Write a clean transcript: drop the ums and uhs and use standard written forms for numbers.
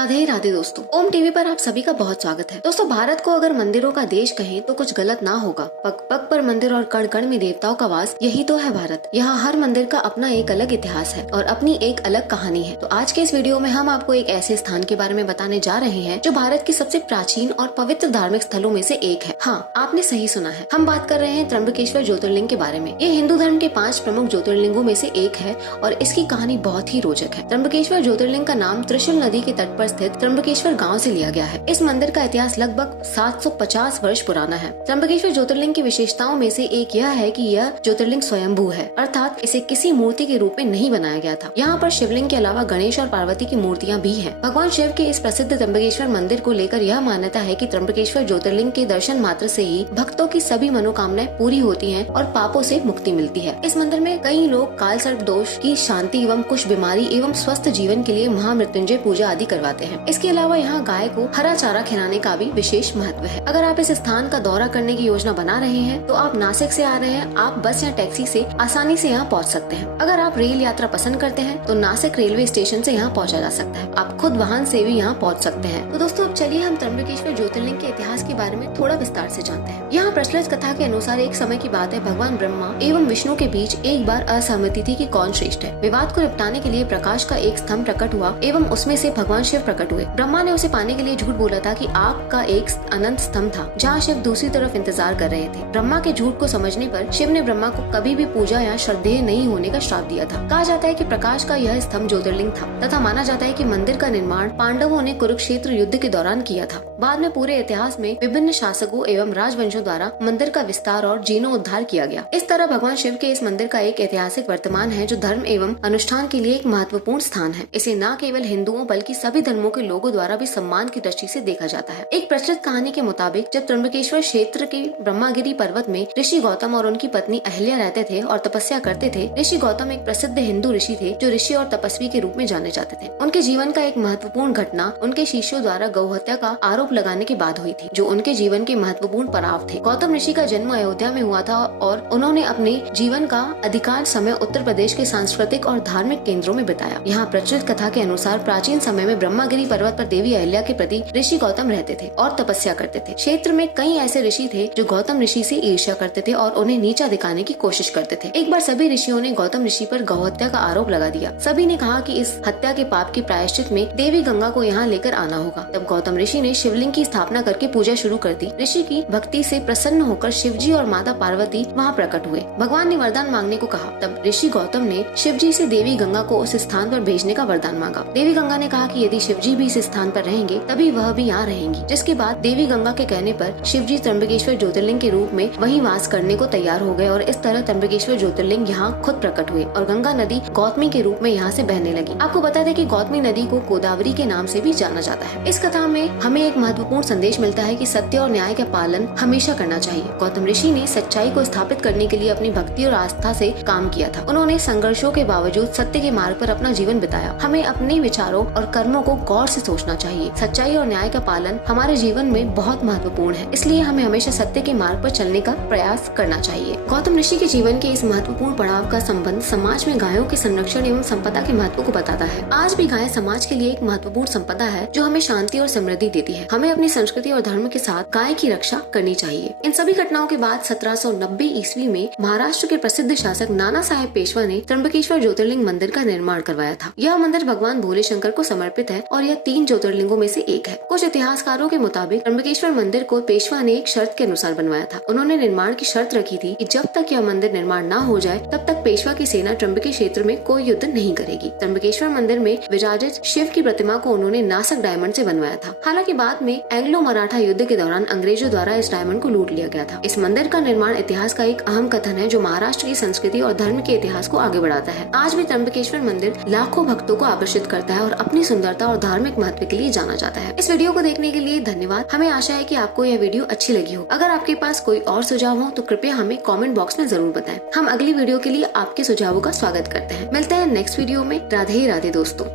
राधे राधे दोस्तों, ओम टीवी पर आप सभी का बहुत स्वागत है। दोस्तों, भारत को अगर मंदिरों का देश कहें तो कुछ गलत ना होगा। पग पग पर मंदिर और कण कण में देवताओं का वास, यही तो है भारत। यहाँ हर मंदिर का अपना एक अलग इतिहास है और अपनी एक अलग कहानी है। तो आज के इस वीडियो में हम आपको एक ऐसे स्थान के बारे में बताने जा रहे हैं जो भारत के सबसे प्राचीन और पवित्र धार्मिक स्थलों में से एक है। हाँ, आपने सही सुना है, हम बात कर रहे हैं त्र्यंबकेश्वर ज्योतिर्लिंग के बारे में। ये हिंदू धर्म के 5 प्रमुख ज्योतिर्लिंगों में से एक है और इसकी कहानी बहुत ही रोचक है। त्र्यंबकेश्वर ज्योतिर्लिंग का नाम त्रिशूल नदी के तट पर स्थित त्र्यंबकेश्वर गांव से लिया गया है। इस मंदिर का इतिहास लगभग 750 वर्ष पुराना है। त्र्यंबकेश्वर ज्योतिर्लिंग की विशेषताओं में से एक यह है कि यह ज्योतिर्लिंग स्वयंभू है, अर्थात इसे किसी मूर्ति के रूप में नहीं बनाया गया था। यहाँ पर शिवलिंग के अलावा गणेश और पार्वती की मूर्तियाँ भी हैं। भगवान शिव के इस प्रसिद्ध त्र्यंबकेश्वर मंदिर को लेकर यह मान्यता है कि त्र्यंबकेश्वर ज्योतिर्लिंग के दर्शन मात्र से ही भक्तों की सभी मनोकामनाएं पूरी होती हैं और पापों से मुक्ति मिलती है। इस मंदिर में कई लोग काल सर्प दोष की शांति एवं कुछ बीमारी एवं स्वस्थ जीवन के लिए महामृत्युंजय पूजा आदि करवाते हैं। इसके अलावा यहाँ गाय को हरा चारा खिलाने का भी विशेष महत्व है। अगर आप इस स्थान का दौरा करने की योजना बना रहे हैं तो आप नासिक से आ रहे हैं, आप बस या टैक्सी से आसानी से यहाँ पहुँच सकते हैं। अगर आप रेल यात्रा पसंद करते हैं तो नासिक रेलवे स्टेशन से यहाँ पहुँचा जा सकता है। आप खुद वाहन से भी यहाँ पहुँच सकते हैं। तो दोस्तों, अब चलिए हम त्र्यंबकेश्वर ज्योतिर्लिंग के इतिहास के बारे में थोड़ा विस्तार से जानते हैं। यहाँ प्रचलित कथा के अनुसार एक समय की बात है, भगवान ब्रह्मा एवं विष्णु के बीच एक बार असहमति थी कि कौन श्रेष्ठ है। विवाद को निपटाने के लिए प्रकाश का एक स्तंभ प्रकट हुआ एवं उसमें से भगवान शिव प्रकट हुए। ब्रह्मा ने उसे पाने के लिए झूठ बोला था कि आग का एक अनंत स्तंभ था जहाँ शिव दूसरी तरफ इंतजार कर रहे थे। ब्रह्मा के झूठ को समझने पर शिव ने ब्रह्मा को कभी भी पूजा या श्रद्धेय नहीं होने का श्राप दिया था। कहा जाता है कि प्रकाश का यह स्तंभ ज्योतिर्लिंग था तथा माना जाता है कि मंदिर का निर्माण पांडवों ने कुरुक्षेत्र युद्ध के दौरान किया था। बाद में पूरे इतिहास में विभिन्न शासकों एवं राजवंशों द्वारा मंदिर का विस्तार और जीर्णोद्धार किया गया। इस तरह भगवान शिव के इस मंदिर का एक ऐतिहासिक वर्तमान है जो धर्म एवं अनुष्ठान के लिए एक महत्वपूर्ण स्थान है। इसे न केवल हिंदुओं बल्कि सभी धर्मों के लोगों द्वारा भी सम्मान की दृष्टि से देखा जाता है। एक प्रचलित कहानी के मुताबिक जब त्र्यंबकेश्वर क्षेत्र के ब्रह्मागिरी पर्वत में ऋषि गौतम और उनकी पत्नी अहल्या रहते थे और तपस्या करते थे। ऋषि गौतम एक प्रसिद्ध हिंदू ऋषि थे जो ऋषि और तपस्वी के रूप में जाने जाते थे। उनके जीवन का एक महत्वपूर्ण घटना उनके शिष्यों द्वारा गौहत्या का आरोप लगाने के बाद हुई थी, जो उनके जीवन के महत्वपूर्ण पड़ाव थे। गौतम ऋषि का जन्म अयोध्या में हुआ था और उन्होंने अपने जीवन का अधिकांश समय उत्तर प्रदेश के सांस्कृतिक और धार्मिक केंद्रों में बिताया। यहाँ प्रचलित कथा के अनुसार प्राचीन समय में ब्रह्मागिरी पर्वत पर देवी अहल्या के प्रति ऋषि गौतम रहते थे और तपस्या करते थे। क्षेत्र में कई ऐसे ऋषि थे जो गौतम ऋषि से ईर्ष्या करते थे और उन्हें नीचा दिखाने की कोशिश करते थे। एक बार सभी ऋषियों ने गौतम ऋषि पर गौहत्या का आरोप लगा दिया। सभी ने कहा कि इस हत्या के पाप की प्रायश्चित में देवी गंगा को यहाँ लेकर आना होगा। तब गौतम ऋषि ने शिवलिंग की स्थापना करके पूजा शुरू कर दी। ऋषि की भक्ति से प्रसन्न होकर शिवजी और माता पार्वती वहाँ प्रकट हुए। भगवान ने वरदान मांगने को कहा। तब ऋषि गौतम ने शिवजी से देवी गंगा को उस स्थान पर भेजने का वरदान मांगा। देवी गंगा ने कहा कि यदि शिवजी भी इस स्थान पर रहेंगे तभी वह भी यहाँ रहेंगी। जिसके बाद देवी गंगा के कहने पर शिवजी त्र्यंबकेश्वर ज्योतिर्लिंग के रूप में वहीं वास करने को तैयार हो गए और इस तरह त्र्यंबकेश्वर ज्योतिर्लिंग यहाँ खुद प्रकट हुए और गंगा नदी गौतमी के रूप में यहाँ से बहने लगी। आपको बता दें कि गौतमी नदी को गोदावरी के नाम से भी जाना जाता है। इस कथा में हमें एक महत्वपूर्ण संदेश मिलता है कि सत्य और न्याय का पालन हमेशा करना चाहिए। गौतम ऋषि ने सच्चाई को स्थापित करने के लिए अपनी भक्ति और आस्था से काम किया था। उन्होंने संघर्षों के बावजूद सत्य के मार्ग पर अपना जीवन बिताया। हमें अपने विचारों और कर्मों को गौर से सोचना चाहिए। सच्चाई और न्याय का पालन हमारे जीवन में बहुत महत्वपूर्ण है, इसलिए हमें हमेशा सत्य के मार्ग पर चलने का प्रयास करना चाहिए। गौतम ऋषि के जीवन के इस महत्वपूर्ण पड़ाव का संबंध समाज में गायों के संरक्षण एवं संपदा के महत्व को बताता है। आज भी गाय समाज के लिए एक महत्वपूर्ण संपदा है जो हमें शांति और समृद्धि देती है। हमें अपनी संस्कृति और धर्म के साथ गाय की रक्षा करनी चाहिए। इन सभी घटनाओं के बाद 1790 ईस्वी में महाराष्ट्र के प्रसिद्ध शासक नाना साहेब पेशवा ने त्र्यंबकेश्वर ज्योतिर्लिंग मंदिर का निर्माण करवाया था। यह मंदिर भगवान भोले शंकर को समर्पित है और यह 3 ज्योतिर्लिंगों में से एक है। कुछ इतिहासकारों के मुताबिक त्र्यंबकेश्वर मंदिर को पेशवा ने एक शर्त के अनुसार बनवाया था। उन्होंने निर्माण की शर्त रखी थी कि जब तक यह मंदिर निर्माण न हो जाए तब तक पेशवा की सेना त्र्यंबके क्षेत्र में कोई युद्ध नहीं करेगी। त्र्यंबकेश्वर मंदिर में विराजित शिव की प्रतिमा को उन्होंने नासिक डायमंड से बनवाया था। हालांकि बाद में एंग्लो मराठा युद्ध के दौरान अंग्रेजों द्वारा इस डायमंड को लूट लिया गया था। इस मंदिर का निर्माण इतिहास का एक अहम कथन है जो महाराष्ट्र की संस्कृति और धर्म के इतिहास को आगे बढ़ाता है। आज भी त्र्यंबकेश्वर मंदिर लाखों भक्तों को आकर्षित करता है और अपनी सुंदरता और धार्मिक महत्व के लिए जाना जाता है। इस वीडियो को देखने के लिए धन्यवाद। हमें आशा है कि आपको यह वीडियो अच्छी लगी हो। अगर आपके पास कोई और सुझाव हो तो कृपया हमें कमेंट बॉक्स में जरूर बताएं। हम अगली वीडियो के लिए आपके सुझावों का स्वागत करते हैं। मिलते हैं नेक्स्ट वीडियो में। राधे राधे दोस्तों।